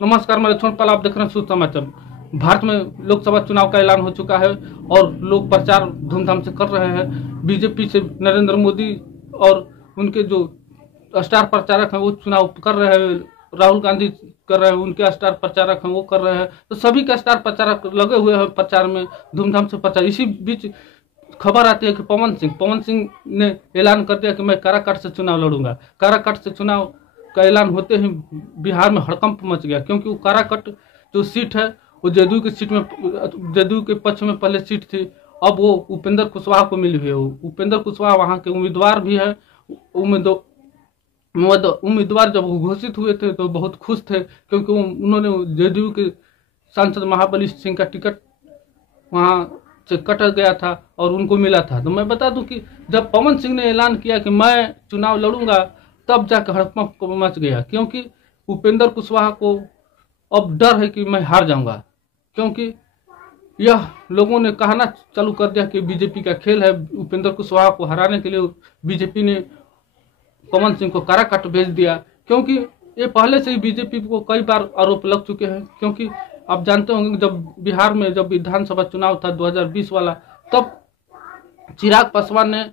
नमस्कार, मैं लक्ष्मण पाल, आप देख रहे हैं सुध समाचार। भारत में लोकसभा चुनाव का ऐलान हो चुका है और लोग प्रचार धूमधाम से कर रहे हैं। बीजेपी से नरेंद्र मोदी और उनके जो स्टार प्रचारक हैं वो चुनाव कर रहे हैं। राहुल गांधी कर रहे हैं, उनके स्टार प्रचारक हैं वो कर रहे हैं। तो सभी के स्टार प्रचारक लगे हुए हैं प्रचार में, धूमधाम से प्रचार। इसी बीच खबर आती है कि पवन सिंह ने ऐलान कर दिया कि मैं काराकाट से चुनाव लड़ूंगा। काराकाट से चुनाव का ऐलान होते ही बिहार में हड़कंप मच गया, क्योंकि वो काराकाट जो सीट है वो जदयू की सीट में, जदयू के पक्ष में पहले सीट थी, अब वो उपेंद्र कुशवाहा को मिली हुई है। उपेंद्र कुशवाहा वहाँ के उम्मीदवार भी है। उम्मीदवार जब घोषित हुए थे तो बहुत खुश थे, क्योंकि उन्होंने जदयू के सांसद महाबली सिंह का टिकट वहाँ से कट गया था और उनको मिला था। तो मैं बता दूं कि जब पवन सिंह ने ऐलान किया कि मैं चुनाव लड़ूंगा, तब जाकर हड़कंप मच गया, क्योंकि उपेंद्र कुशवाहा को अब डर है कि मैं हार जाऊंगा। क्योंकि यह लोगों ने कहना चालू कर दिया कि बीजेपी का खेल है। उपेंद्र कुशवाहा को हराने के लिए बीजेपी ने पवन सिंह को काराकाट भेज दिया, क्योंकि ये पहले से ही बीजेपी को कई बार आरोप लग चुके हैं। क्योंकि आप जानते होंगे जब बिहार में जब विधानसभा चुनाव था 2020 वाला, तब चिराग पासवान ने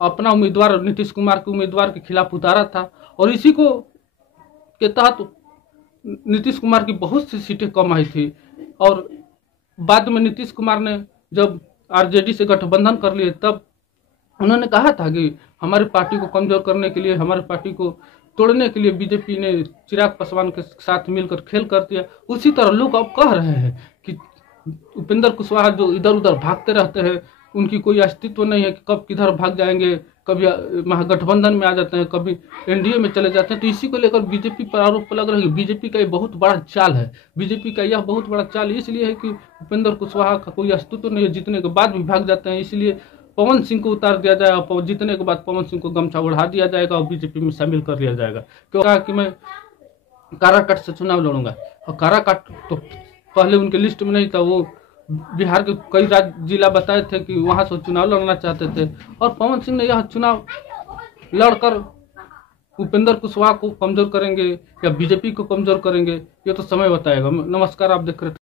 अपना उम्मीदवार नीतीश कुमार के उम्मीदवार के खिलाफ उतारा था, और इसी को के तहत नीतीश कुमार की बहुत सी सीटें कम आई थी। और बाद में नीतीश कुमार ने जब आरजेडी से गठबंधन कर लिए, तब उन्होंने कहा था कि हमारी पार्टी को कमजोर करने के लिए, हमारी पार्टी को तोड़ने के लिए बीजेपी ने चिराग पासवान के साथ मिलकर खेल कर दिया। उसी तरह लोग अब कह रहे हैं कि उपेंद्र कुशवाहा जो इधर उधर भागते रहते हैं, उनकी कोई अस्तित्व नहीं है कि कब किधर भाग जाएंगे, कभी महागठबंधन में आ जाते हैं, कभी एनडीए में चले जाते हैं। तो इसी को लेकर बीजेपी पर आरोप लग रहा है। बीजेपी का ये बहुत बड़ा चाल है। बीजेपी का यह बहुत बड़ा चाल इसलिए है कि उपेंद्र कुशवाहा का कोई अस्तित्व नहीं है, जीतने के बाद भी भाग जाते हैं। इसलिए पवन सिंह को उतार दिया जाए और जीतने के बाद पवन सिंह को गमछा उड़ा दिया जाएगा और बीजेपी में शामिल कर लिया जाएगा। क्यों कहा कि मैं काराकाट से चुनाव लड़ूंगा। और काराकाट तो पहले उनके लिस्ट में नहीं था। वो बिहार के कई जिला बताए थे कि वहां से चुनाव लड़ना चाहते थे, और पवन सिंह ने यह चुनाव लड़कर उपेंद्र कुशवाहा को कमजोर करेंगे या बीजेपी को कमजोर करेंगे, ये तो समय बताएगा। नमस्कार, आप देख रहे थे।